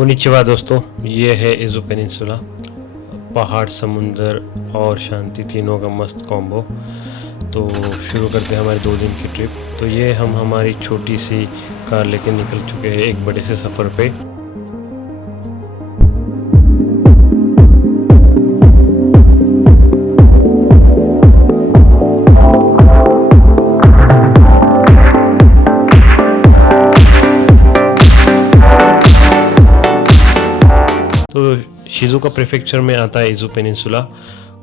Konnichiwa दोस्तों, ये है इज़ू पेनिनसुला। पहाड़, समुंदर और शांति तीनों का मस्त कॉम्बो। तो शुरू करते हैं हमारी 2 दिन की ट्रिप। तो ये हम हमारी छोटी सी कार लेकर निकल चुके हैं एक बड़े से सफ़र पे। तो शिजुका प्रीफेक्चर में आता है इज़ू पेनिनसुला,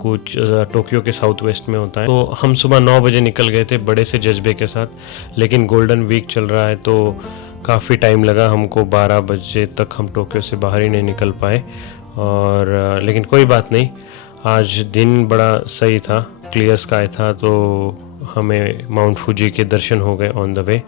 कुछ टोक्यो के साउथ वेस्ट में होता है। तो हम सुबह 9 बजे निकल गए थे बड़े से जज्बे के साथ, लेकिन गोल्डन वीक चल रहा है तो काफ़ी टाइम लगा हमको। 12 बजे तक हम टोक्यो से बाहर ही नहीं निकल पाए। और लेकिन कोई बात नहीं, आज दिन बड़ा सही था, क्लियर स्काई था, तो हमें माउंट फूजी के दर्शन हो गए ऑन द वे।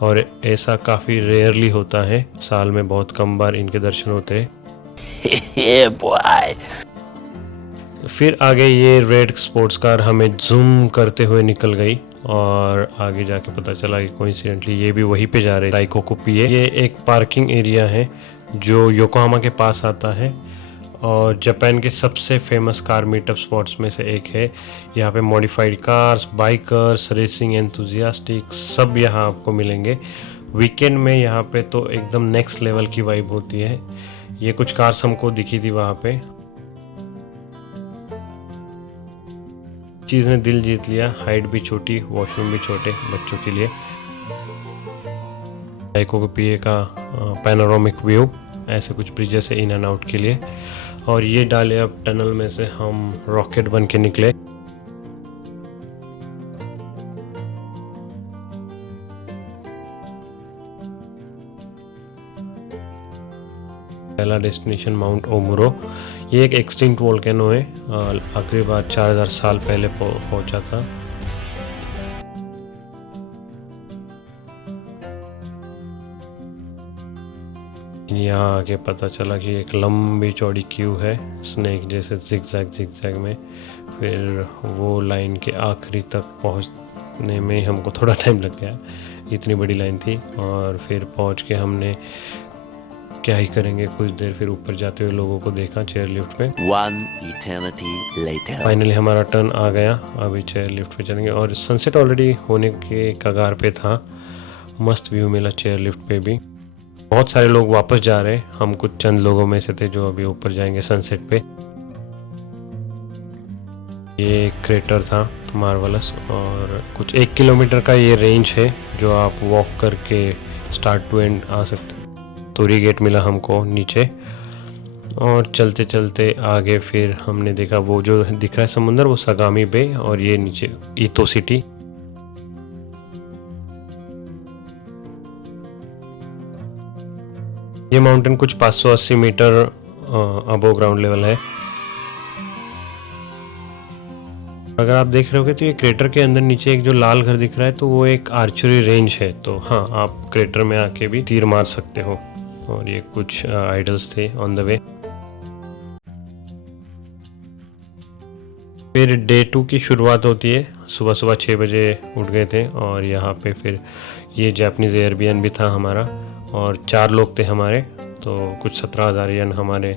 और ऐसा काफ़ी रेयरली होता है, साल में बहुत कम बार इनके दर्शन होते हैं। Yeah, boy. फिर आगे ये रेड स्पोर्ट्स कार हमें जूम करते हुए निकल गई और आगे जाके पता चला कि कोइंसिडेंटली ये भी वहीं पे जा रहे दाइकोकुपी है। ये एक पार्किंग एरिया है जो योकोहामा के पास आता है और जापान के सबसे फेमस कार मीटअप स्पॉट्स में से एक है। यहाँ पे modified cars, bikers, racing enthusiastic सब यहाँ आपको मिलेंगे। वीकेंड में यहाँ पे तो एकदम नेक्स्ट लेवल की वाइब होती है। ये कुछ कार्स हमको दिखी थी वहाँ पे। चीज़ ने दिल जीत लिया, हाइट भी छोटी, वॉशरूम भी छोटे बच्चों के लिए। दाइकोकुपी का पैनोरामिक व्यू, ऐसे कुछ ब्रिजेस है इन एंड आउट के लिए। और ये डाले अब टनल में से हम रॉकेट बन के निकले। पहला डेस्टिनेशन माउंट ओमुरो। ये एक एक्सटिंक्ट वोल्केनो है, आखिरी बार 4000 साल पहले पहुंचा था। यहाँ आके पता चला कि एक लंबी चौड़ी क्यू है स्नेक जैसे जिगजैग में। फिर वो लाइन के आखिरी तक पहुँचने में हमको थोड़ा टाइम लग गया, इतनी बड़ी लाइन थी। और फिर पहुँच के हमने क्या ही करेंगे, कुछ देर फिर ऊपर जाते हुए लोगों को देखा चेयर लिफ्ट में। One eternity later. फाइनली हमारा टर्न आ गया, अभी चेयर लिफ्ट पे चलेंगे। और सनसेट ऑलरेडी होने के कगार पे था, मस्त व्यू मिला चेयर लिफ्ट पे भी। बहुत सारे लोग वापस जा रहे हैं, हम कुछ चंद लोगों में से थे जो अभी ऊपर जाएंगे सनसेट पे। ये क्रेटर था मार्वलस, और कुछ 1 किलोमीटर का ये रेंज है जो आप वॉक करके स्टार्ट टू एंड आ सकते। तोरी गेट मिला हमको नीचे, और चलते चलते आगे फिर हमने देखा वो जो दिख रहा है समुंदर, वो सगामी बे, और ये नीचे इतो सिटी। ये माउंटेन कुछ 580 मीटर अबव ग्राउंड लेवल है। अगर आप देख रहे होगे तो ये क्रेटर के अंदर नीचे एक जो लाल घर दिख रहा है, तो वो एक आर्चरी रेंज है। तो हाँ, आप क्रेटर में आके भी तीर मार सकते हो। और ये कुछ आइडल्स थे ऑन द वे। फिर डे 2 की शुरुआत होती है। सुबह सुबह 6 बजे उठ गए थे, और यहाँ पे फिर ये जापानीज़ एयरबीएनबी था हमारा, और 4 लोग थे हमारे, तो कुछ 17,000 येन हमारे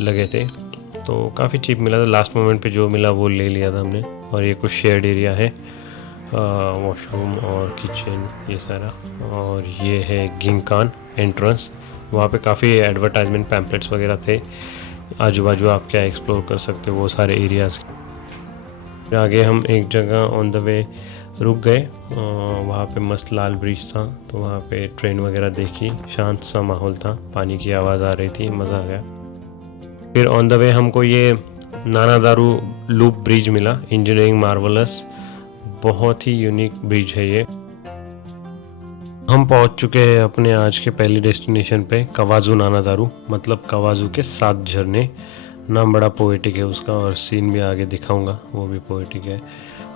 लगे थे। तो काफ़ी चीप मिला था, लास्ट मोमेंट पे जो मिला वो ले लिया था हमने। और ये कुछ शेयर्ड एरिया है, वॉशरूम और किचन ये सारा। और ये है गिंकान एंट्रेंस, वहाँ पे काफ़ी एडवर्टाइजमेंट पैम्पलेट्स वगैरह थे, आजू बाजू आप क्या एक्सप्लोर कर सकते हो वो सारे एरियाज़। फिर आगे हम एक जगह ऑन द वे रुक गए, वहाँ पे मस्त लाल ब्रिज था, तो वहाँ पे ट्रेन वगैरह देखी, शांत सा माहौल था, पानी की आवाज़ आ रही थी, मज़ा आ गया। फिर ऑन द वे हमको ये नानादारू लूप ब्रिज मिला, इंजीनियरिंग मार्वलस, बहुत ही यूनिक ब्रिज है ये। हम पहुंच चुके हैं अपने आज के पहली डेस्टिनेशन पे, कावाजू नानादारू, मतलब कावाजू के 7 झरने। नाम बड़ा पोएटिक है उसका, और सीन भी आगे दिखाऊंगा, वो भी पोएटिक है।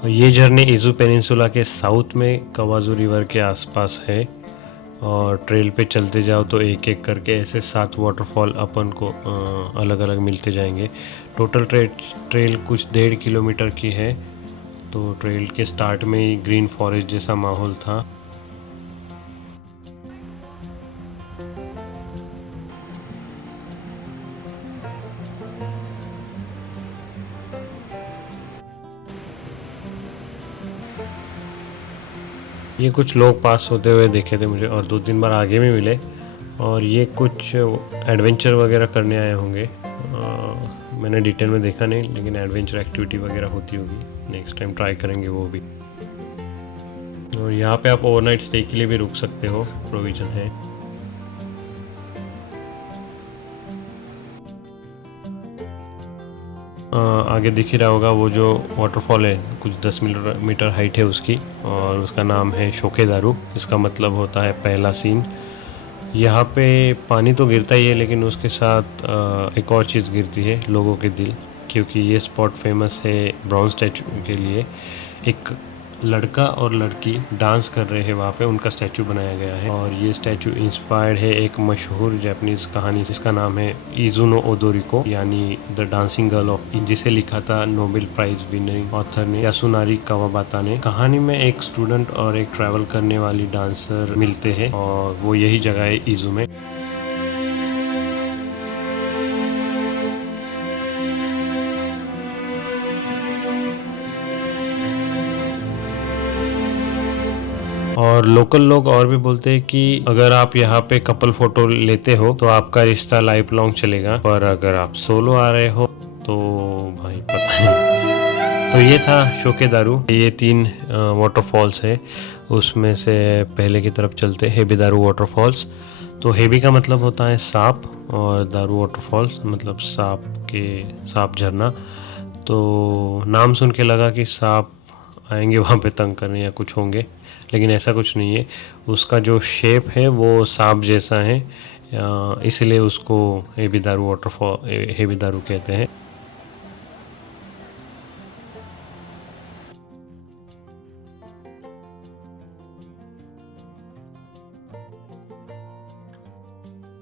और ये झरने इज़ू पेनिनसुला के साउथ में कावाजू रिवर के आसपास है। और ट्रेल पे चलते जाओ तो एक एक करके ऐसे 7 वाटरफॉल अपन को अलग अलग मिलते जाएंगे। टोटल ट्रेल कुछ 1.5 किलोमीटर की है। तो ट्रेल के स्टार्ट में ही ग्रीन फॉरेस्ट जैसा माहौल था। ये कुछ लोग पास होते हुए देखे थे मुझे और 2-3 बार आगे भी मिले। और ये कुछ एडवेंचर वगैरह करने आए होंगे। मैंने डिटेल में देखा नहीं, लेकिन एडवेंचर एक्टिविटी वगैरह होती होगी। नेक्स्ट टाइम ट्राई करेंगे वो भी। और यहाँ पे आप ओवरनाइट स्टे के लिए भी रुक सकते हो, प्रोविज़न है। आगे दिख ही रहा होगा वो जो वाटरफॉल है, कुछ 10 मीटर हाइट है उसकी, और उसका नाम है शोके दारू। इसका मतलब होता है पहला सीन। यहाँ पे पानी तो गिरता ही है, लेकिन उसके साथ एक और चीज़ गिरती है, लोगों के दिल, क्योंकि ये स्पॉट फेमस है ब्रॉन्ज स्टैचू के लिए। एक लड़का और लड़की डांस कर रहे हैं वहाँ पे, उनका स्टैचू बनाया गया है। और ये स्टैचू इंस्पायर्ड है एक मशहूर जापानीज कहानी, जिसका नाम है इजुनो ओदोरिको, यानी द डांसिंग गर्ल ऑफ, जिसे लिखा था नोबेल प्राइज विनिंग ऑथर ने, यासुनारी कावाबाता ने। कहानी में एक स्टूडेंट और एक ट्रैवल करने वाली डांसर मिलते हैं, और वो यही जगह है इजू में। और लोकल लोग और भी बोलते हैं कि अगर आप यहाँ पे कपल फोटो लेते हो तो आपका रिश्ता लाइफ लॉन्ग चलेगा, पर अगर आप सोलो आ रहे हो तो भाई पता नहीं। तो ये था शोके दारू। ये 3 वाटरफॉल्स है, उसमें से पहले की तरफ चलते हैं, हेबी दारू वाटरफॉल्स। तो हेबी का मतलब होता है सांप, और दारू वाटरफॉल्स मतलब सांप झरना। तो नाम सुन के लगा कि सांप आएंगे वहाँ पे तंग करने या कुछ होंगे, लेकिन ऐसा कुछ नहीं है। उसका जो शेप है वो सांप जैसा है, इसलिए उसको हेबी दारू वाटरफॉल, हेबी दारू कहते हैं।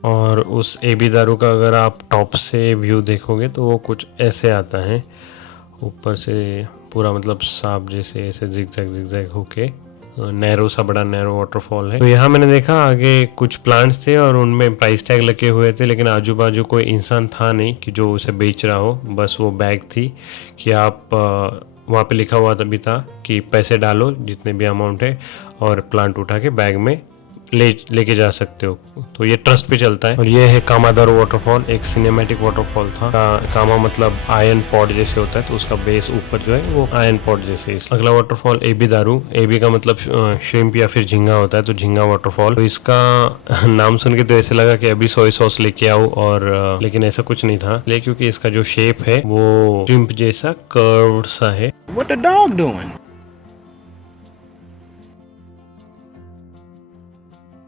और उस एबी दारू का अगर आप टॉप से व्यू देखोगे तो वो कुछ ऐसे आता है, ऊपर से पूरा मतलब सांप जैसे ऐसे जिगजैग होके नैरो सा, बड़ा नैरो वाटरफॉल है। तो यहाँ मैंने देखा आगे कुछ प्लांट्स थे और उनमें प्राइस टैग लगे हुए थे, लेकिन आजू बाजू कोई इंसान था नहीं कि जो उसे बेच रहा हो। बस वो बैग थी कि आप वहाँ पे लिखा हुआ भी था कि पैसे डालो जितने भी अमाउंट है, और प्लांट उठा के बैग में लेके जा सकते हो। तो ये ट्रस्ट पे चलता है। और ये है कामादारू वाटरफॉल, एक सिनेमैटिक वाटरफॉल था। कामा मतलब आयरन पॉट जैसे होता है, तो उसका बेस ऊपर जो है वो आयरन पॉट जैसे। अगला वाटरफॉल एबी दारू। एबी का मतलब श्रिम्प या फिर झींगा होता है, तो झींगा वाटरफॉल। तो इसका नाम सुन के तो ऐसे लगा कि अभी सोया सॉस लेके आओ, और लेकिन ऐसा कुछ नहीं था, लेकिन क्योंकि इसका जो शेप है वो श्रिम्प जैसा कर्व सा है। What the dog doing?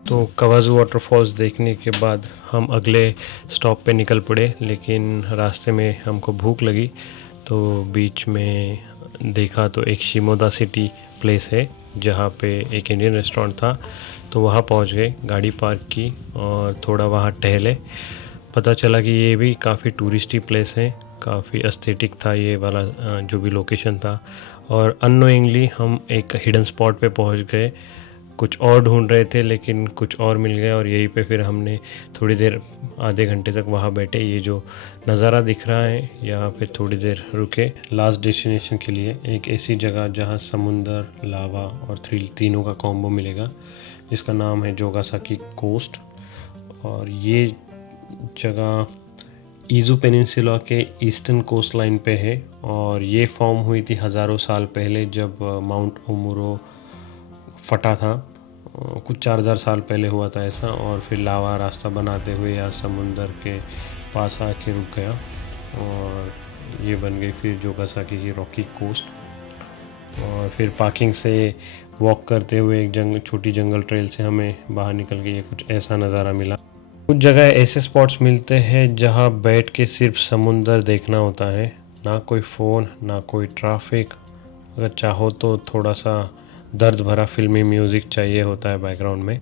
तो कवाजू वाटरफॉल्स देखने के बाद हम अगले स्टॉप पे निकल पड़े, लेकिन रास्ते में हमको भूख लगी, तो बीच में देखा तो एक शिमोदा सिटी प्लेस है जहाँ पे एक इंडियन रेस्टोरेंट था। तो वहाँ पहुँच गए, गाड़ी पार्क की और थोड़ा वहाँ टहले। पता चला कि ये भी काफ़ी टूरिस्टी प्लेस है, काफ़ी एस्थेटिक था ये वाला जो भी लोकेशन था। और अननोइंगली हम एक हिडन स्पॉट पे पहुँच गए। कुछ और ढूंढ रहे थे लेकिन कुछ और मिल गया, और यहीं पे फिर हमने थोड़ी देर, आधे घंटे तक वहाँ बैठे। ये जो नज़ारा दिख रहा है यहाँ पे थोड़ी देर रुके लास्ट डेस्टिनेशन के लिए, एक ऐसी जगह जहाँ समुंदर, लावा और थ्रिल तीनों का कॉम्बो मिलेगा, जिसका नाम है जोगासाकी कोस्ट। और ये जगह ईजू पेनिनसुला के ईस्टर्न कोस्ट लाइन पे है, और ये फॉर्म हुई थी हज़ारों साल पहले जब माउंट ओमुरो फटा था। कुछ 4000 साल पहले हुआ था ऐसा, और फिर लावा रास्ता बनाते हुए यहाँ समुंदर के पास आके रुक गया, और ये बन गई फिर जोगासाकी की रॉकी कोस्ट। और फिर पार्किंग से वॉक करते हुए एक छोटी जंगल ट्रेल से हमें बाहर निकल के ये कुछ ऐसा नज़ारा मिला। कुछ जगह ऐसे स्पॉट्स मिलते हैं जहाँ बैठ के सिर्फ समुंदर देखना होता है, ना कोई फ़ोन, ना कोई ट्रैफिक। अगर चाहो तो थोड़ा सा दर्द भरा फिल्मी म्यूज़िक चाहिए होता है बैकग्राउंड में।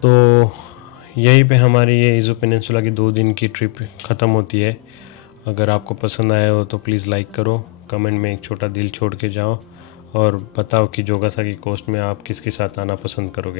तो यहीं पे हमारी ये ईजू पेनिनसुला की 2 दिन की ट्रिप ख़त्म होती है। अगर आपको पसंद आया हो तो प्लीज़ लाइक करो, कमेंट में एक छोटा दिल छोड़ के जाओ, और बताओ कि जोगासाकी कोस्ट में आप किसके साथ आना पसंद करोगे।